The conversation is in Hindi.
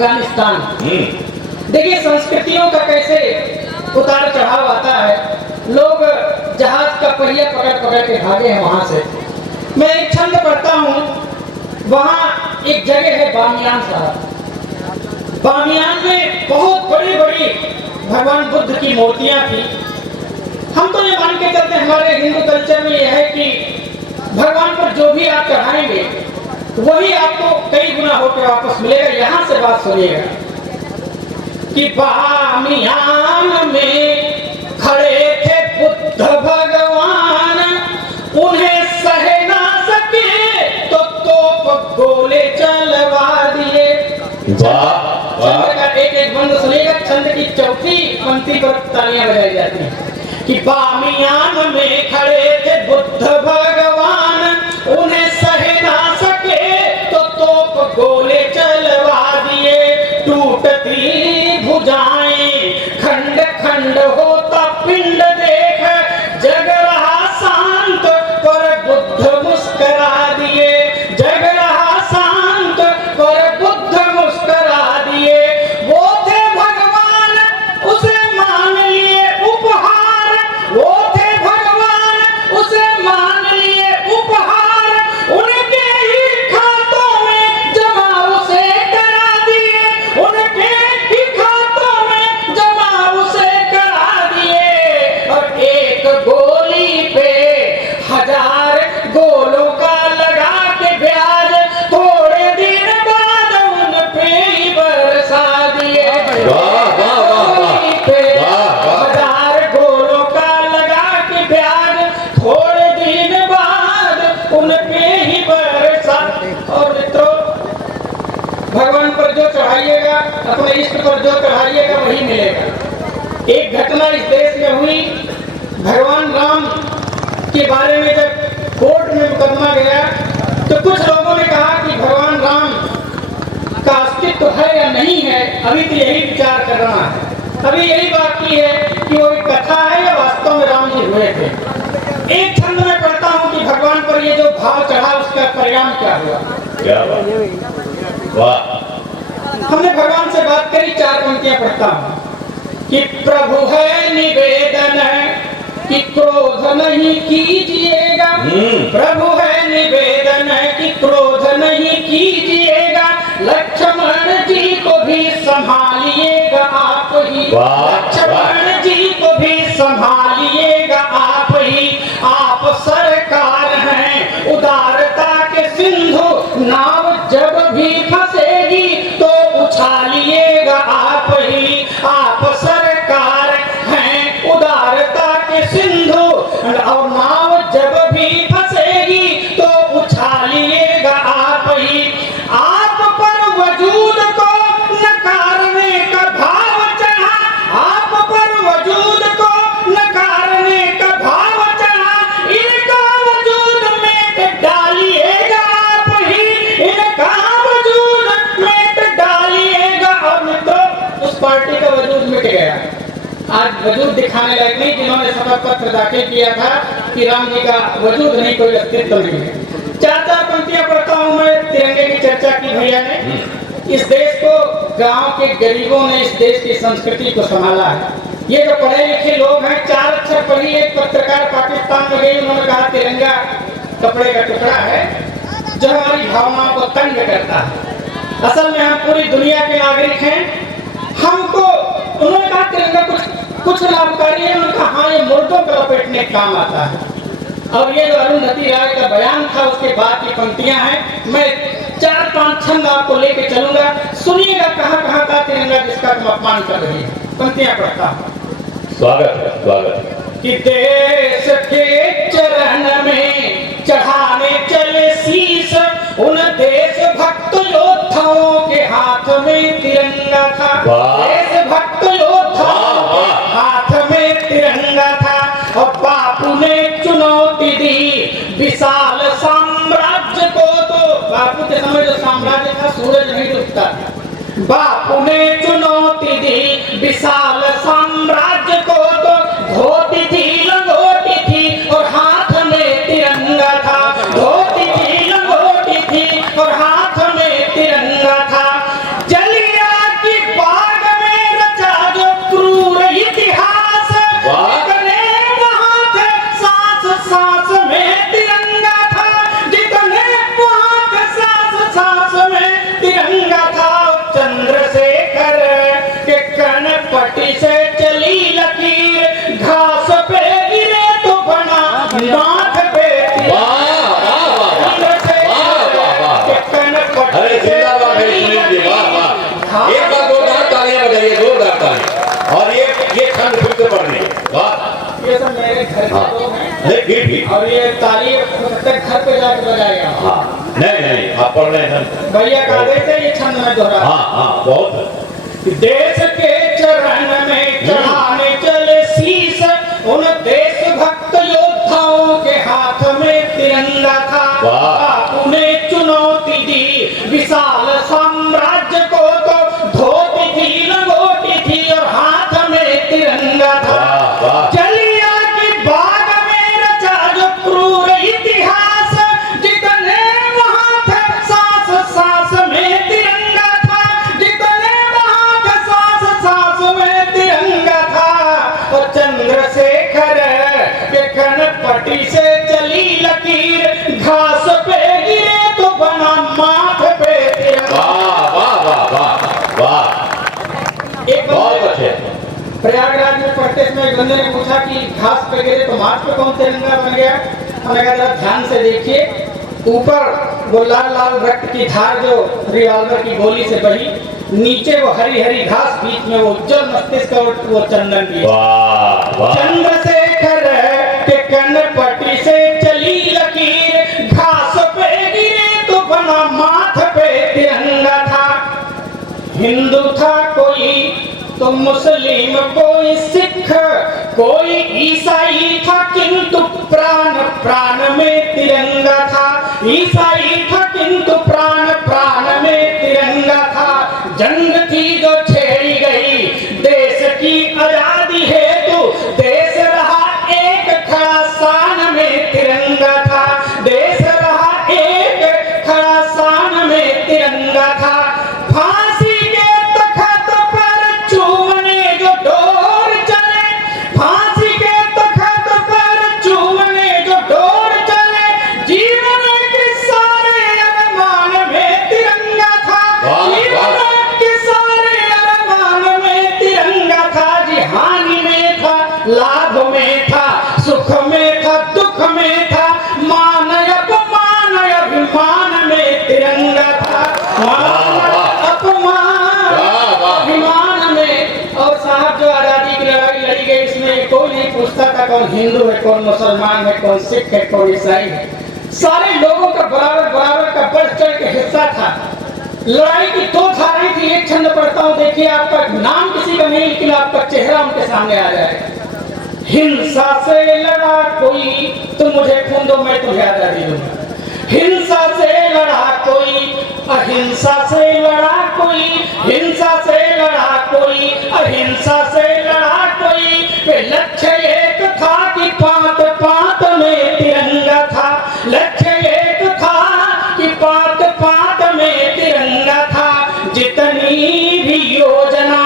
अफगानिस्तान। देखिए संस्कृतियों का कैसे उतार चढ़ाव आता है। लोग जहाज का पहिया पकड़ पकड़ के भागे हैं वहां से। मैं एक छंद पढ़ता हूँ, वहाँ एक जगह है बामियान साहब। बामियान में बहुत बड़ी बड़ी भगवान बुद्ध की मूर्तियां थी। हम तो ये मान के चलते, हमारे हिंदू कल्चर में यह है कि भगवान पर जो भी आप चढ़ाएंगे वही आपको कई गुना होकर वापस मिलेगा। यहां से बात सुनिएगा कि बामियान में खड़े थे बुद्ध भगवान, उन्हें सह ना सके तो तोप गोले चलवा दिए। छंद का एक एक बंद सुनिएगा। छंद की चौथी पंक्ति पर तालियां बजाई जाती हैं कि बामियान में खड़े थे बुद्ध भगवान, उन्हें सह ना सके तो तोप गोले चलवा दिए। टूटती भुजाएं खंड खंड होता पिंड देख, जग रहा शांत पर बुद्ध मुस्करा दिए। जग रहा शांत पर बुद्ध मुस्करा दिए। वो थे भगवान उसे मान लिए उपहार, वो थे भगवान उसे मान लिए उपहार, उनके ही खातों में जमा उसे करा दिए। उनके ही खातों में जमा उसे करा दिए। और एक गोली पे 1000 गोलों का लगा के ब्याज थोड़े दिन बाद उन पे ही बरसा दिए। गोली पे 1000 गोलों का लगा के ब्याज थोड़े दिन बाद उन पे ही बरसा। और मित्रों, भगवान पर जो चढ़ाइएगा, अपने इष्ट पर जो चढ़ाइएगा वही मिलेगा। एक घटना इस देश में हुई, भगवान राम के बारे में जब कोर्ट में मुकदमा गया तो कुछ लोगों ने कहा कि भगवान राम का अस्तित्व है या नहीं है, अभी तो यही विचार कर रहा है। अभी यही बाकी है कि वो एक कथा है या वास्तव में राम जी हुए थे। एक छंद में पढ़ता हूँ कि भगवान पर ये जो भाव चढ़ा उसका परिणाम क्या हुआ। क्या वाह, हमने भगवान से बात करी, 4 पंक्तियां पढ़ता हूँ कि प्रभु है निवेदन है कि क्रोध नहीं कीजिएगा। प्रभु है निवेदन है कि क्रोध नहीं कीजिएगा। लक्ष्मण जी को भी संभालिएगा आप ही। लक्ष्मण जी को भी संभालिएगा आप ही। आप सरकार हैं उदारता के सिंधु, नाव जब भी फंसेगी तो उछालिएगा आप ही। आप सरकार हैं उदारता के सिंधु, और नाव जब भी फंसेगी तो उछालिएगा आप ही। आप पर वजूद को नकारने का भाव चढ़ा, आप पर वजूद को नकारने का भाव चढ़ा। इनका वजूद में डालिएगा आप ही, इनका वजूद में डालिएगा। और मित्रों, उस पार्टी का वजूद मिट गया। आज वजूद दिखाने लायक नहीं, जिन्होंने शपथ पत्र दाखिल किया था कि राम जी का वजूद नहीं, कोई अस्तित्व नहीं है। 4 पंक्तियां पढ़ता हूं मैं। तिरंगे की चर्चा की भैया ने। इस देश को गांव के गरीबों ने इस देश की संस्कृति को संभाला है। ये जो पढ़े लिखे लोग हैं, 4 अक्षर पढ़ी। एक पत्रकार पाकिस्तान में गई, उन्होंने कहा तिरंगा कपड़े का टुकड़ा है जो हमारी भावनाओं को तंग करता है। असल में हम पूरी दुनिया के नागरिक हैं। हमको, उन्होंने कहा तिरंगा कुछ लाभकारी है। उन्होंने कहा हाँ, ये मुर्दों को लपेटने काम आता है। और ये जो अरुंधति राय का बयान था, उसके बाद की पंक्तियां हैं। मैं 4-5 छंद आपको लेके चलूंगा, सुनिएगा कहाँ कहाँ का तिरंगा जिसका तुम अपमान कर रही है। पंक्तियां पढ़ता हूँ। स्वागत है, स्वागत है। कि देश के चरण में चढ़ाने चले शीश, उन देशभक्त योद्धाओं के हाथ में तिरंगा था। देशभक्त योद्धाओं के हाथ में तिरंगा था। और बापू ने चुनौती दी विशाल साम्राज्य को, तो बापू के समय जो साम्राज्य था सूरज नहीं डूबता था। बापू ने चुनौती दी विशाल साम्राज्य को, तो धोती थी लंगोटी थी और हाथ में तिरंगा था। धोती थी लंगोटी थी और हाथ में तिरंगा था। जलिया नहीं आप पढ़ रहे हैं भैया का आदेश है, ये छंद में दोहरा। हाँ हाँ बहुत देश के चरण में चढ़ाने चले शीश, उन देशभक्त योद्धाओं के हाथ में तिरंगा था। वाह। बापू ने चुनौती दी विशाल साम्राज्य को, तो धोती थी लंगोटी थी और हाथ में तिरंगा था। वाह, वाह। जलिया की बाग में रचा जो क्रूर इतिहास, जितने वहां थे सांस सांस में तिरंगा था, जितने वहां थे सांस सांस में तिरंगा था। और चंद्रशेखर के कनपटी से चली लकीर, घास पे गिरे तो बना माथ पे तिरंगा। वाह वाह वाह वाह वाह एक बहुत अच्छे प्रयागराज में पढ़ते समय एक बंदे ने पूछा कि घास पे गिरे तो माथ पे कौन तिरंगा बन गया। हमने कहा जरा ध्यान से देखिए, ऊपर वो लाल लाल रक्त की धार जो रिवॉल्वर की गोली से बही, नीचे वो हरी हरी घास, बीच में वो उज्जवल मस्तिष्क और वो चंदन की। वाह वाह चंद्रशेखर के कनपटी से चली लकीर, घास पे गिरे तो बना माथ पे तिरंगा था। हिंदू था कोई तो मुस्लिम, कोई सिख, कोई ईसाई था, किंतु प्राण प्राण में तिरंगा था। ईसाई था किंतु प्राण प्राण में तिरंगा था। जंग थी जो छेड़ी गई देश की आजादी हेतु, देश रहा एक खड़ा शान में तिरंगा था। देश रहा एक खड़ा शान में तिरंगा था। फांसी के तख्त पर चूमने जो डोर चले, फांसी के तख्त पर चूमने जो डोर चले, जीवन के सारे अरमान में तिरंगा था। जीवन के सारे अरमान में तिरंगा था। जी हानि में था, लाभ में था, सुख में था, दुख में था, मान अपमान अभिमान में तिरंगा था। मान अपमान अभिमान में। और साहब जो आजादी की लड़ाई लड़ी गई, इसमें कोई नहीं पूछता था कौन हिंदू है, कौन मुसलमान है, कौन सिख है, कौन ईसाई है। सारे लोगों का बराबर बराबर का बढ़ चढ़ के हिस्सा था। लड़ाई की दो धाराएं थी। एक छंद पढ़ता हूं, देखिए, आपका नाम किसी का नहीं लेकिन आपका चेहरा उनके सामने आ जाएगा। हिंसा से लड़ा कोई तो मुझे खून दो, मैं तुम्हें आजादी दूंगा। हिंसा से लड़ा कोई, अहिंसा से लड़ा कोई, हिंसा से लड़ा कोई, अहिंसा से लड़ा कोई। वे लक्ष्य एक था कि पात पात में तिरंगा था। लक्ष्य एक था कि पात पात में तिरंगा था। जितनी भी योजना